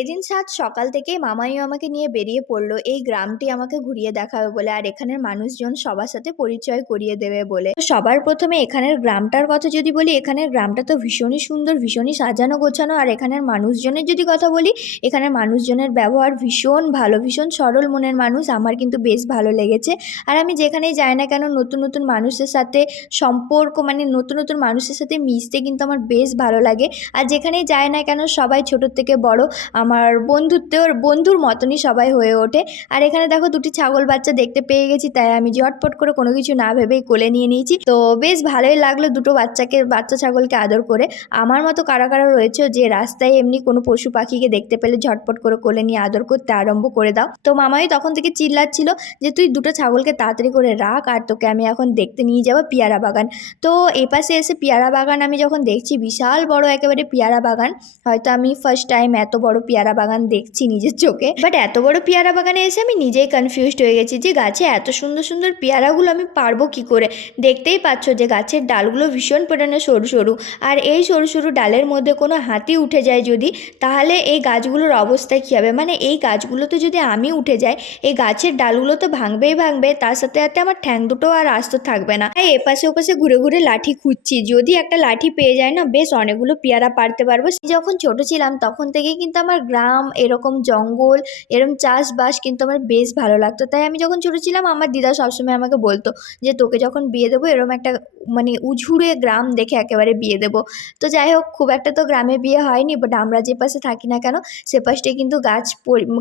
এদিন সাত সকাল থেকেই মামাইও আমাকে নিয়ে বেরিয়ে পড়ল। এই গ্রামটি আমাকে ঘুরিয়ে দেখাবে বলে আর এখানের মানুষজন সবার সাথে পরিচয় করিয়ে দেবে বলে। সবার প্রথমে এখানের গ্রামটার কথা যদি বলি, এখানের গ্রামটা তো ভীষণই সুন্দর, ভীষণই সাজানো গোছানো আর এখানের মানুষজনের যদি কথা বলি, এখানের মানুষজনের ব্যবহার ভীষণ ভালো, ভীষণ সরল মনের মানুষ। আমার কিন্তু বেশ ভালো লেগেছে। আর আমি যেখানেই যাই না কেন, নতুন নতুন মানুষের সাথে সম্পর্ক মানে নতুন নতুন মানুষের সাথে মিশতে কিন্তু আমার বেশ ভালো লাগে। আর যেখানেই যাই না কেন, সবাই ছোটোর থেকে বড়। আমার বন্ধুত্বের, বন্ধুর মতনই সবাই হয়ে ওঠে। আর এখানে দেখো দুটি ছাগল বাচ্চা দেখতে পেয়ে গেছি, তাই আমি ঝটপট করে কোনো কিছু না ভেবেই কোলে নিয়ে নিয়েছি। তো বেশ ভালোই লাগল দুটো বাচ্চাকে, বাচ্চা ছাগলকে আদর করে। আমার মতো কারা কারা রয়েছে যে রাস্তায় এমনি কোনো পশু পাখিকে দেখতে পেলে ঝটপট করে কোলে নিয়ে আদর করতে আরম্ভ করে দাও। তো মামাই তখন থেকে চিল্লাচ্ছিল যে তুই দুটো ছাগলকে তাড়াতাড়ি করে রাখ, আর তোকে আমি এখন দেখতে নিয়ে যাব পিয়ারা বাগান। তো এপাশে এসে পেয়ারা বাগান আমি যখন দেখছি, বিশাল বড় একেবারে পেয়ারা বাগান। হয়তো আমি ফার্স্ট টাইম এত বড় পেয়ারা বাগান দেখছি নিজের চোখে। বাট এত বড় পেয়ারা বাগানে এসে আমি নিজেই কনফিউজড হয়ে গেছি যে গাছে এত সুন্দর সুন্দর পেয়ারাগুলো আমি পারব কি করে? দেখতেই পাচ্ছ যে গাছের ডালগুলো ভীষণ পরিমাণে সরু সরু। আর এই সরু সরু ডালের মধ্যে কোনো হাতি উঠে যায় যদি, তাহলে এই গাছগুলোর অবস্থা কী হবে? মানে এই গাছগুলোতে যদি আমি উঠে যাই, এই গাছের ডালগুলো তো ভাঙবেই ভাঙবে, তার সাথে সাথে আমার ঠ্যাং দুটো আর আস্ত থাকবে না। তাই এপাশে ওপাশে ঘুরে ঘুরে লাঠি খুঁজছি। যদি একটা লাঠি পেয়ে যায় না, বেশ অনেকগুলো পেয়ারা পারতে পারব। যখন ছোট ছিলাম, তখন থেকেই কিন্তু আমার গ্রাম, এরকম জঙ্গল এরকম চাষবাস কিন্তু আমার বেশ ভালো লাগতো। তাই আমি যখন ছোটো ছিলাম, আমার দিদা সবসময় আমাকে বলতো যে, তোকে যখন বিয়ে দেবো এরকম একটা মানে উঝুড়ে গ্রাম দেখে একেবারে বিয়ে দেবো। তো যাই হোক, খুব একটা তো গ্রামে বিয়ে হয়নি বাট আমরা যে পাশে থাকি না কেন, সে পাশটায় কিন্তু গাছ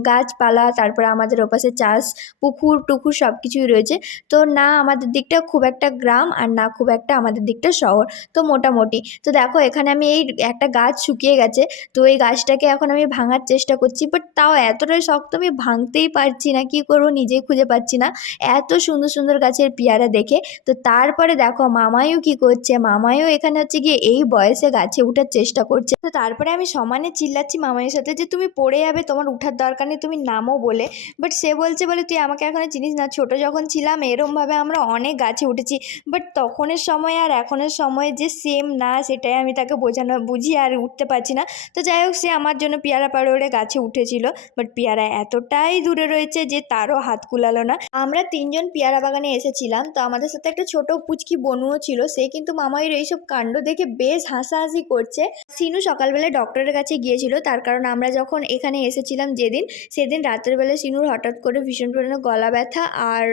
গাছপালা, তারপরে আমাদের ওপাশে চাষ, পুকুর টুকুর সব কিছুই রয়েছে। তো না আমাদের দিকটা খুব একটা গ্রাম, আর না খুব একটা আমাদের দিকটা শহর, তো মোটামুটি। তো দেখো, এখানে আমি এই একটা গাছ শুকিয়ে গেছে, তো এই গাছটাকে এখন আমি ভাঙার চেষ্টা করছি বাট তাও এতটাই শক্ত আমি ভাঙতেই পারছি না, কি করব নিজেই খুঁজে পাচ্ছি না। এত সুন্দর সুন্দর গাছের পেয়ারা দেখে, তো তারপরে দেখো মামাইও কি করছে, মামাইও এখানে হচ্ছে গিয়ে এই বয়সে গাছে উঠার চেষ্টা করছে। তো তারপরে আমি সমানে চিল্লাচ্ছি মামাইয়ের সাথে যে, তুমি পড়ে যাবে, তোমার উঠার দরকার নেই, তুমি নামো বলে। বাট সে বলছে, বলে তুই আমাকে এখনও চিনিস না, ছোট যখন ছিলাম এরমভাবে আমরা অনেক গাছে উঠেছি বাট তখনের সময় আর এখনের সময় যে সেম না, সেটাই আমি তাকে বোঝানো বুঝি আর উঠতে পারছি না। তো যাই হোক, সে আমার জন্য পেয়ারা পাড়ে গাছে উঠেছিল বাট পেয়ারা এতটাই দূরে রয়েছে যে তারও হাত কুলালো না। আমরা তিনজন পেয়ারা বাগানে এসেছিলাম, তো আমাদের সাথে একটা ছোট পুচকি বনুও ছিল, সে কিন্তু মামাইয়ের এইসব কাণ্ড দেখে বেশ হাসাহাসি করছে। সিনু সকালবেলায় ডক্টরের কাছে গিয়েছিল, তার কারণ আমরা যখন এখানে এসেছিলাম যেদিন, সেদিন রাতের বেলা সিনুর হঠাৎ করে ভীষণ পরিমাণে গলা ব্যথা আর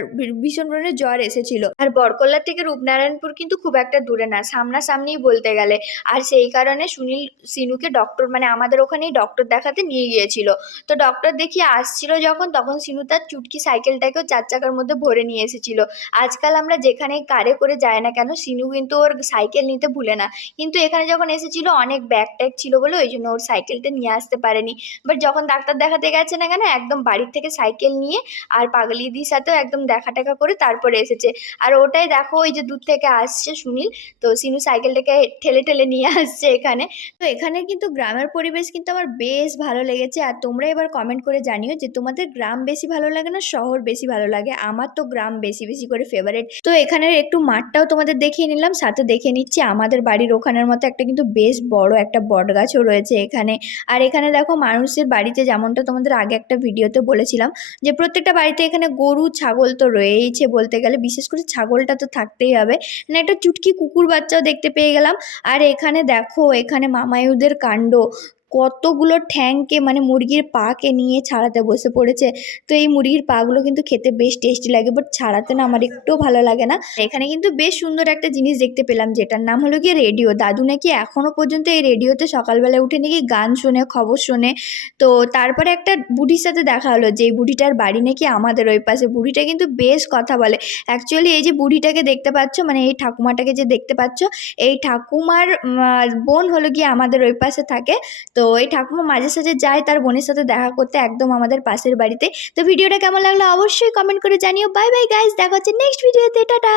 ভীষণ পরিমাণে জ্বর এসেছিল। আর বরকল্লা থেকে রূপনারায়ণপুর কিন্তু খুব একটা দূরে না, সামনাসামনিই বলতে গেলে। আর সেই কারণে সুনীল, সিনুকে ডক্টর মানে আমাদের ওখানেই ডক্টর দেখাতে নিয়ে গিয়েছিল। তো ডক্টর দেখিয়ে আসছিল যখন, তখন সিনু তার চুটকি সাইকেলটাকেও চার চাকার মধ্যে ভরে নিয়ে এসেছিল। আজকাল আমরা যেখানে কারে করে যাই না কেন, সিনু কিন্তু ওর সাইকেল নিতে ভুলে না। কিন্তু এখানে যখন এসেছিল, অনেক ব্যাগ ট্যাগ ছিল বলে ওই জন্য ওর সাইকেলটা নিয়ে আসতে পারেনি। বাট যখন ডাক্তার দেখাতে গেছে না কেন, একদম বাড়ির থেকে সাইকেল নিয়ে আর পাগলিদির সাথেও একদম দেখা টেকা করে তারপরে এসেছে। আর ওটাই দেখো, ওই যে দূর থেকে আসছে সুনীল, তো সিনু সাইকেলটাকে ঠেলে ঠেলে নিয়ে আসছে এখানে। তো এখানে কিন্তু গ্রামের পরিবেশ কিন্তু আমার বেশ ভালো লেগেছে। আর তোমরা এবার কমেন্ট করে জানিও যে তোমাদের গ্রাম বেশি ভালো লাগে না শহর বেশি ভালো লাগে? আমার তো গ্রাম বেশি বেশি করে ফেভারিট তো এখানের একটু মাঠটাও তোমাদের দেখিয়ে নিলাম, সাথে দেখে নিচ্ছি আমাদের বাড়ির ওখানের মতো একটা কিন্তু বেশ বড় একটা বট গাছও রয়েছে এখানে। আর এখানে দেখো মানুষের বাড়িতে যেমনটা তোমাদের আগে একটা ভিডিওতে বলেছিলাম যে প্রত্যেকটা বাড়িতে এখানে গরু, ছাগল তো রয়েইছে বলতে গেলে, বিশেষ করে ছাগলটা তো থাকতেই হবে। না একটা চুটকি কুকুর বাচ্চাও দেখতে পেয়ে গেলাম। আর এখানে দেখো, এখানে মামায়ুদের কাণ্ড। কতগুলো ঠ্যাংকে মানে মুরগির পাকে নিয়ে ছাড়াতে বসে পড়েছে। তো এই মুরগির পাগুলো কিন্তু খেতে বেশ টেস্টি লাগে বাট ছাড়াতে না আমার একটুও ভালো লাগে না। এখানে কিন্তু বেশ সুন্দর একটা জিনিস দেখতে পেলাম, যেটার নাম হলো গিয়ে রেডিও দাদু নাকি এখনও পর্যন্ত এই রেডিওতে সকালবেলা উঠে নাকি গান শোনে, খবর শোনে। তো তারপরে একটা বুড়ির সাথে দেখা হলো যে বুড়িটার বাড়ি নাকি আমাদের ওই পাশে। বুড়িটা কিন্তু বেশ কথা বলে। অ্যাকচুয়ালি এই যে বুড়িটাকে দেখতে পাচ্ছ মানে এই ঠাকুমাটাকে যে দেখতে পাচ্ছ, এই ঠাকুমার বোন হলো গিয়ে আমাদের ওই পাশে থাকে। তো এই ঠাকুমা মাঝে সাঝে যায়, তার বোনের সাথে দেখা করতে একদম আমাদের পাশের বাড়িতে। তো ভিডিওটা কেমন লাগল অবশ্যই কমেন্ট করে জানিও। বাই বাই গাইজ দেখা হচ্ছে নেক্সট ভিডিওতে টাটা